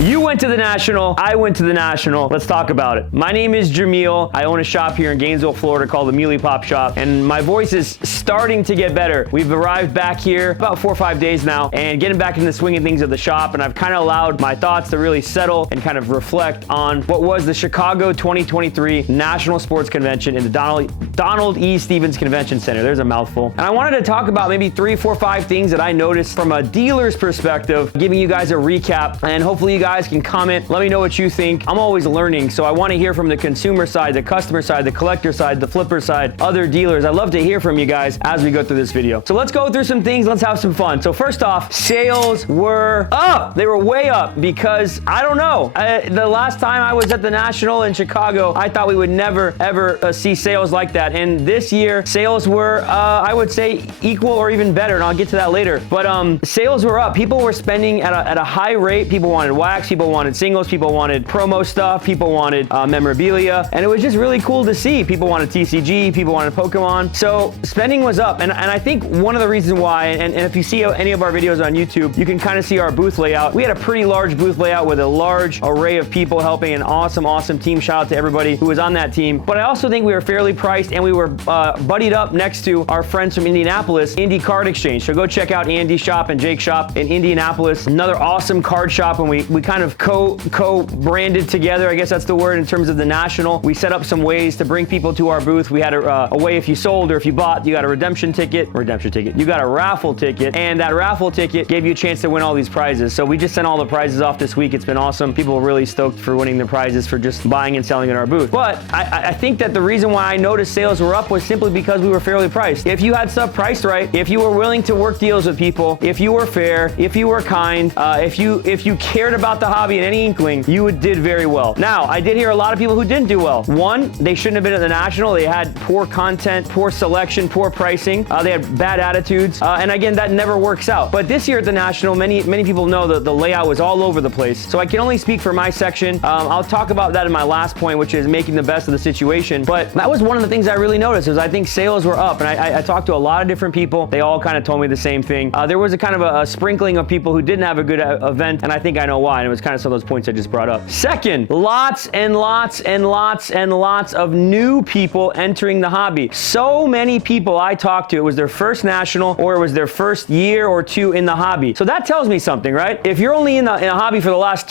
You went to the National, I went to the National. Let's talk about it. My name is Jameel. I own a shop here in Gainesville, Florida called the Meelypops Shop, and my voice is starting to get better. We've arrived back here about 4 or 5 days now and getting back in the swing of things of the shop, and I've kind of allowed my thoughts to really settle and kind of reflect on what was the Chicago 2023 National Sports Convention in the Donald E. Stevens Convention Center. There's a mouthful. And I wanted to talk about maybe 3, 4, 5 things that I noticed from a dealer's perspective, giving you guys a recap, and hopefully you guys can comment. Let me know what you think. I'm always learning, so I want to hear from the consumer side, the customer side, the collector side, the flipper side, other dealers. I love to hear from you guys as we go through this video. So let's go through some things. Let's have some fun. So first off, sales were up. They were way up because I don't know. The last time I was at the National in Chicago, I thought we would never ever see sales like that. And this year, sales were, I would say, equal or even better. And I'll get to that later. But sales were up. People were spending at a high rate. People wanted wax. People wanted singles. People wanted promo stuff. People wanted memorabilia. And it was just really cool to see. People wanted TCG. People wanted Pokemon. So spending was up. And I think one of the reasons why, and if you see any of our videos on YouTube, you can kind of see our booth layout. We had a pretty large booth layout with a large array of people helping, an awesome team. Shout out to everybody who was on that team. But I also think we were fairly priced, and we were buddied up next to our friends from Indianapolis, Indy Card Exchange. So go check out Andy's shop and Jake's shop in Indianapolis. Another awesome card shop, and we kind of co-branded together, I guess that's the word, in terms of the National. We set up some ways to bring people to our booth. We had a way if you sold or if you bought, you got a redemption ticket. You got a raffle ticket, and that raffle ticket gave you a chance to win all these prizes. So we just sent all the prizes off this week. It's been awesome. People were really stoked for winning the prizes for just buying and selling in our booth. But I think that the reason why I noticed sales were up was simply because we were fairly priced. If you had stuff priced right, if you were willing to work deals with people, if you were fair, if you were kind, if you cared about the hobby in any inkling, you did very well. Now, I did hear a lot of people who didn't do well. One, they shouldn't have been at the National. They had poor content, poor selection, poor pricing. They had bad attitudes. And again, that never works out. But this year at the National, many people know that the layout was all over the place. So I can only speak for my section. I'll talk about that in my last point, which is making the best of the situation. But that was one of the things I really noticed, is I think sales were up. And I talked to a lot of different people. They all kind of told me the same thing. There was a kind of a sprinkling of people who didn't have a good event, and I think I know why. And it was kind of some of those points I just brought up. Second, lots of new people entering the hobby. So many people I talked to, it was their first National or it was their first year or two in the hobby. So that tells me something, right? If you're only in a hobby for the last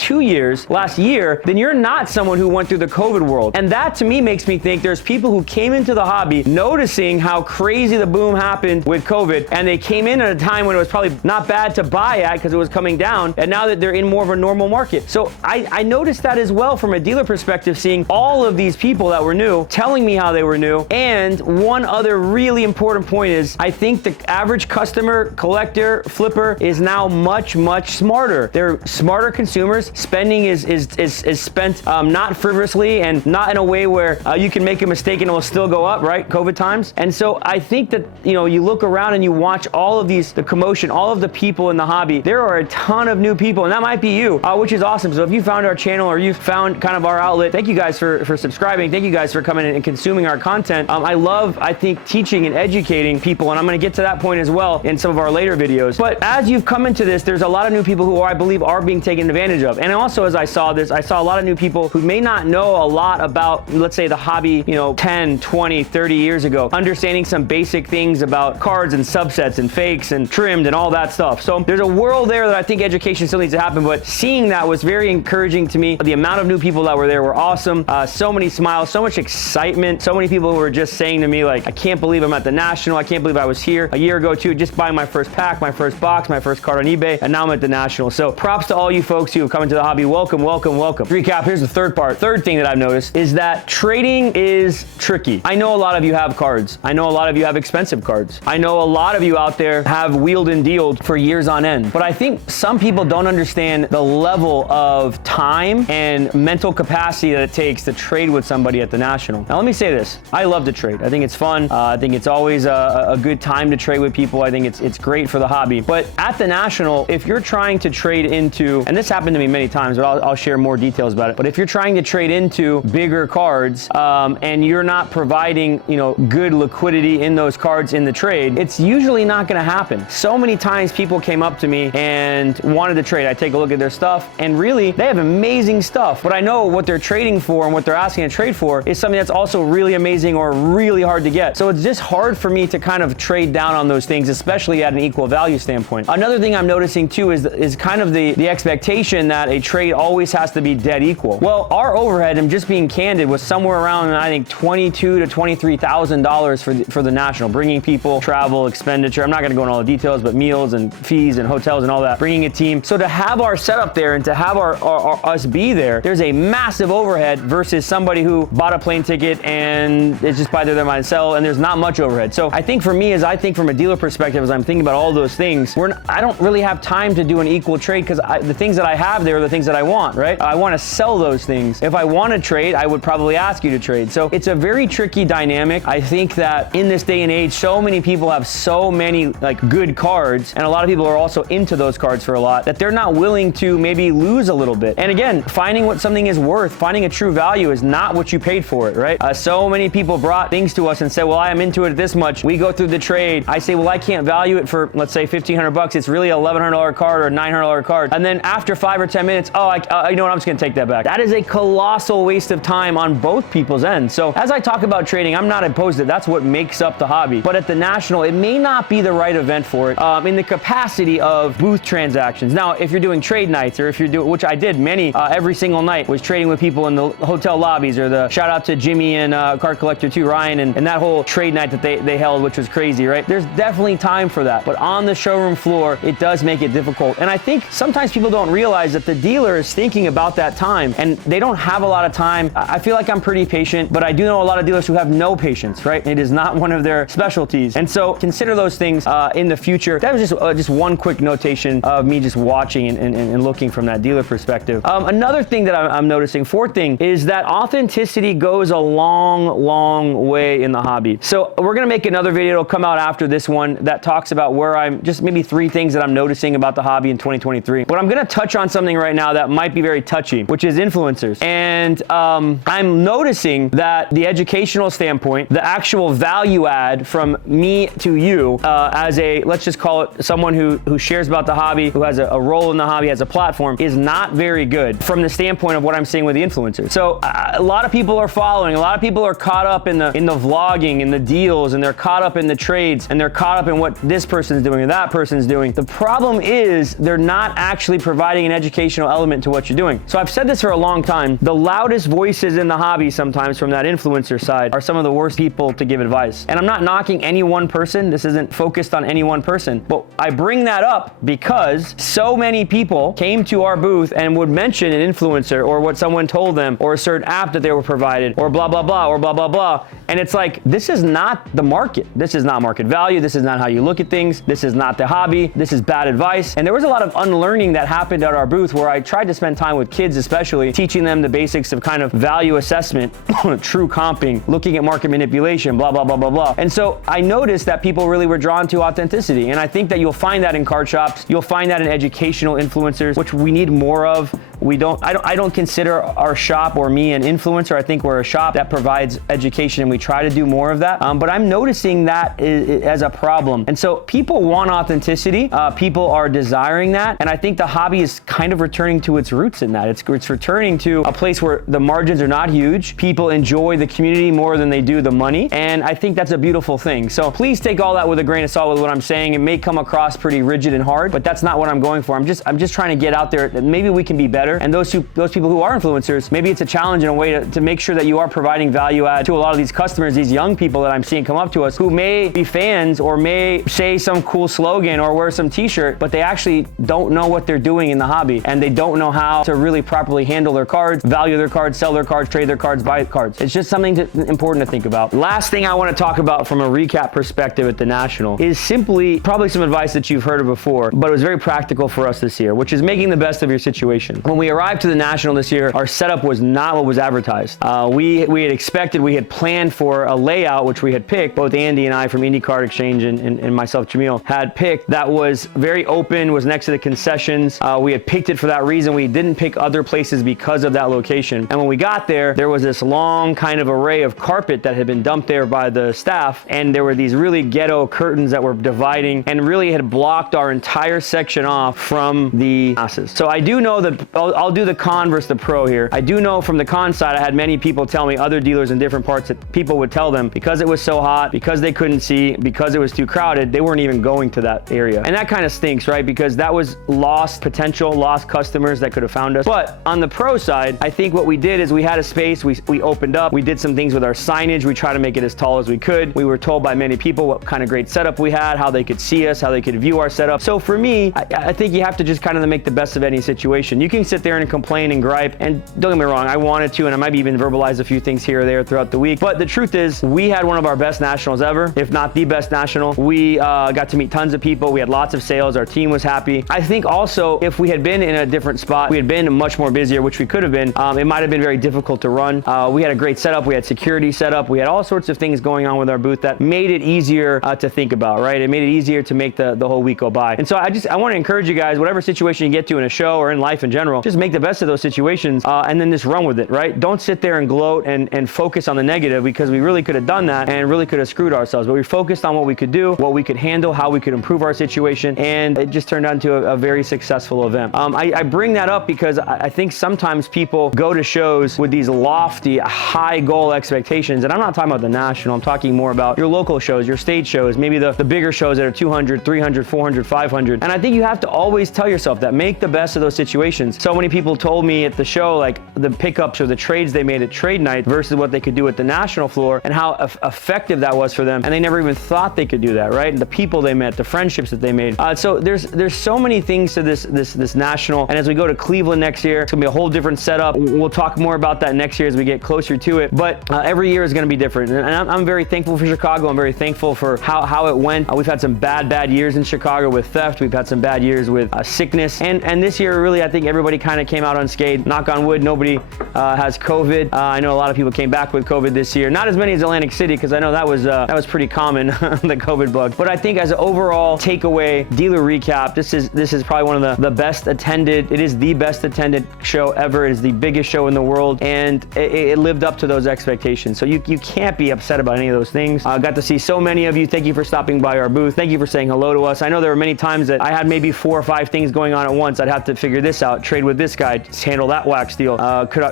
last year, then you're not someone who went through the COVID world. And that to me makes me think there's people who came into the hobby noticing how crazy the boom happened with COVID, and they came in at a time when it was probably not bad to buy at because it was coming down, and now that they're in more of a normal market. So I noticed that as well from a dealer perspective, seeing all of these people that were new telling me how they were new. And one other really important point is I think the average customer, collector, flipper is now much smarter. They're smarter consumers. Spending is spent not frivolously and not in a way where you can make a mistake and it will still go up, right? COVID times. And so I think that, you look around and you watch all of the commotion, all of the people in the hobby. There are a ton of new people, and that might be you, which is awesome. So if you found our channel or you found kind of our outlet, thank you guys for subscribing. Thank you guys for coming in and consuming our content. I think, teaching and educating people, and I'm going to get to that point as well in some of our later videos. But as you've come into this, there's a lot of new people who I believe are being taken advantage of. And also, as I saw this, I saw a lot of new people who may not know a lot about, let's say, the hobby, 10, 20, 30 years ago, understanding some basic things about cards and subsets and fakes and trimmed and all that stuff. So there's a world there that I think education still needs to happen, but seeing that was very encouraging to me. The amount of new people that were there were awesome. So many smiles, so much excitement, so many people who were just saying to me, like, I can't believe I'm at the National. I can't believe I was here a year ago too, just buying my first pack, my first box, my first card on eBay, and now I'm at the National. So props to all you folks who have come into the hobby. Welcome. Recap, here's the third part. Third thing that I've noticed is that trading is tricky. I know a lot of you have cards. I know a lot of you have expensive cards. I know a lot of you out there have wheeled and dealed for years on end. But I think some people don't understand the level of time and mental capacity that it takes to trade with somebody at the National. Now let me say this. I love to trade. I think it's fun. I think it's always a good time to trade with people. I think it's great for the hobby. But at the National, if you're trying to trade into, and this happened to me many times, but I'll share more details about it. But if you're trying to trade into bigger cards and you're not providing, good liquidity in those cards in the trade, it's usually not going to happen. So many times people came up to me and wanted to trade. I take a look at their stuff. stuff, and really, they have amazing stuff. But I know what they're trading for and what they're asking to trade for is something that's also really amazing or really hard to get. So it's just hard for me to kind of trade down on those things, especially at an equal value standpoint. Another thing I'm noticing too is kind of the expectation that a trade always has to be dead equal. Well, our overhead, and just being candid, was somewhere around, I think, $22,000 to $23,000 for the National, bringing people, travel, expenditure. I'm not going to go into all the details, but meals and fees and hotels and all that, bringing a team. So to have our setup there and to have us be there, there's a massive overhead versus somebody who bought a plane ticket and is just by there by themselves, and there's not much overhead. So I think for me, as I think from a dealer perspective, as I'm thinking about all those things, I don't really have time to do an equal trade because the things that I have there are the things that I want, right? I want to sell those things. If I want to trade, I would probably ask you to trade. So it's a very tricky dynamic. I think that in this day and age, so many people have so many like good cards, and a lot of people are also into those cards for a lot, that they're not willing to maybe lose a little bit. And again, finding what something is worth, finding a true value is not what you paid for it, right? So many people brought things to us and said, well, I am into it at this much. We go through the trade. I say, well, I can't value it for, let's say, $1,500. It's really a $1,100 card or a $900 card. And then after 5 or 10 minutes, oh, you know what? I'm just going to take that back. That is a colossal waste of time on both people's ends. So as I talk about trading, I'm not opposed to it. That's what makes up the hobby. But at the National, it may not be the right event for it in the capacity of booth transactions. Now, if you're doing trade nights, or if you're doing, which I did many, every single night was trading with people in the hotel lobbies, or the shout out to Jimmy and Card Collector 2, Ryan, and that whole trade night that they held, which was crazy, right? There's definitely time for that. But on the showroom floor, it does make it difficult. And I think sometimes people don't realize that the dealer is thinking about that time, and they don't have a lot of time. I feel like I'm pretty patient, but I do know a lot of dealers who have no patience, right? It is not one of their specialties. And so consider those things in the future. That was just one quick notation of me just watching and looking from that dealer perspective. Another thing that I'm noticing, fourth thing, is that authenticity goes a long way in the hobby. So we're gonna make another video, it'll come out after this one, that talks about where I'm, just maybe 3 things that I'm noticing about the hobby in 2023. But I'm gonna touch on something right now that might be very touchy, which is influencers. And I'm noticing that the educational standpoint, the actual value add from me to you as a, let's just call it someone who shares about the hobby, who has a role in the hobby, has a platform, is not very good from the standpoint of what I'm seeing with the influencers. So a lot of people are following, a lot of people are caught up in the vlogging and the deals, and they're caught up in the trades, and they're caught up in what this person's doing and that person's doing. The problem is they're not actually providing an educational element to what you're doing. So I've said this for a long time, the loudest voices in the hobby sometimes from that influencer side are some of the worst people to give advice. And I'm not knocking any one person, this isn't focused on any one person, but I bring that up because so many people came to our booth and would mention an influencer or what someone told them, or a certain app that they were provided, or blah, blah, blah, or blah, blah, blah. And it's like, this is not the market. This is not market value. This is not how you look at things. This is not the hobby. This is bad advice. And there was a lot of unlearning that happened at our booth where I tried to spend time with kids, especially teaching them the basics of kind of value assessment, true comping, looking at market manipulation, blah, blah, blah, blah, blah. And so I noticed that people really were drawn to authenticity. And I think that you'll find that in card shops. You'll find that in educational influencers, which we need more of. I don't consider our shop or me an influencer. I think we're a shop that provides education, and we try to do more of that. But I'm noticing that as a problem. And so people want authenticity. People are desiring that. And I think the hobby is kind of returning to its roots in that. It's returning to a place where the margins are not huge. People enjoy the community more than they do the money. And I think that's a beautiful thing. So please take all that with a grain of salt with what I'm saying. It may come across pretty rigid and hard, but that's not what I'm going for. I'm just trying to get out there. Maybe we can be better. And those people who are influencers, maybe it's a challenge in a way to make sure that you are providing value add to a lot of these customers, these young people that I'm seeing come up to us, who may be fans or may say some cool slogan or wear some t-shirt, but they actually don't know what they're doing in the hobby, and they don't know how to really properly handle their cards, value their cards, sell their cards, trade their cards, buy cards. It's just something important to think about. Last thing I want to talk about from a recap perspective at the National is simply probably some advice that you've heard of before, but it was very practical for us this year, which is making the best of your situation. When we arrived to the National this year, our setup was not what was advertised. We had expected, we had planned for a layout, which we had picked, both Andy and I from IndyCar Exchange and myself, Jameel, had picked, that was very open, was next to the concessions. We had picked it for that reason. We didn't pick other places because of that location. And when we got there was this long kind of array of carpet that had been dumped there by the staff, and there were these really ghetto curtains that were dividing and really had blocked our entire section off from the masses. So I do know that, I'll do the con versus the pro here. I do know from the con side, I had many people tell me, other dealers in different parts, that people would tell them because it was so hot, because they couldn't see, because it was too crowded, they weren't even going to that area. And that kind of stinks, right? Because that was lost potential, lost customers that could have found us. But on the pro side, I think what we did is we had a space, we opened up, we did some things with our signage, we tried to make it as tall as we could. We were told by many people what kind of great setup we had, how they could see us, how they could view our setup. So for me, I think you have to just kind of make the best of any situation. You can sit there and complain and gripe, and don't get me wrong, I wanted to, and I might even verbalize a few things here or there throughout the week. But the truth is, we had one of our best nationals ever, if not the best national. We got to meet tons of people. We had lots of sales. Our team was happy. I think also, if we had been in a different spot, we had been much more busier, which we could have been, it might have been very difficult to run. We had a great setup. We had security set up. We had all sorts of things going on with our booth that made it easier to think about, right? It made it easier to make the whole week go by. And so I want to encourage you guys, whatever situation you get to in a show or in life in general, just make the best of those situations and then just run with it, right? Don't sit there and gloat and focus on the negative, because we really could have done that and really could have screwed ourselves. But we focused on what we could do, what we could handle, how we could improve our situation, and it just turned out into a very successful event. I bring that up because I think sometimes people go to shows with these lofty, high goal expectations, and I'm not talking about the national, I'm talking more about your local shows, your state shows, maybe the bigger shows that are 200, 300, 400, 500. And I think you have to always tell yourself that, make the best of those situations. So many people told me at the show, like the pickups or the trades they made at trade night versus what they could do at the national floor, and how effective that was for them. And they never even thought they could do that, right? The people they met, the friendships that they made. So there's so many things to this national. And as we go to Cleveland next year, it's gonna be a whole different setup. We'll talk more about that next year as we get closer to it. But every year is gonna be different. And I'm very thankful for Chicago. I'm very thankful for how it went. We've had some bad years in Chicago with theft. We've had some bad years with sickness. And this year, really, I think everybody kind of came out unscathed. Knock on wood, nobody has COVID. I know a lot of people came back with COVID this year. Not as many as Atlantic City, because I know that was pretty common, the COVID bug. But I think as an overall takeaway, dealer recap, this is probably one of the best attended. It is the best attended show ever. It is the biggest show in the world, and it lived up to those expectations. So you can't be upset about any of those things. I got to see so many of you. Thank you for stopping by our booth. Thank you for saying hello to us. I know there were many times that I had maybe 4 or 5 things going on at once. I'd have to figure this out, trade with this guy, handle that wax deal.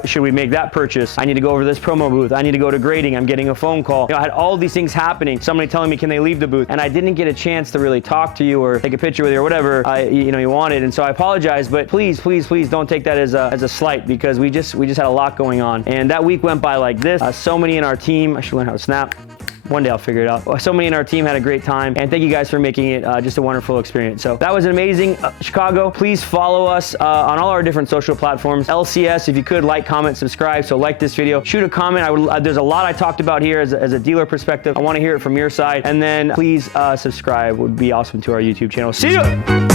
Should we make that purchase? I need to go over this promo booth. I need to go to grading. I'm getting a phone call. I had all these things happening. Somebody telling me, can they leave the booth? And I didn't get a chance to really talk to you or take a picture with you or whatever you wanted. And so I apologize, but please don't take that as a slight, because we just had a lot going on. And that week went by like this. So many in our team, I should learn how to snap. One day I'll figure it out. So many in our team had a great time, and thank you guys for making it just a wonderful experience. So that was an amazing Chicago. Please follow us on all our different social platforms. LCS, if you could, like, comment, subscribe. So like this video, shoot a comment. There's a lot I talked about here as a dealer perspective. I want to hear it from your side. And then please subscribe. Would be awesome to our YouTube channel. See you.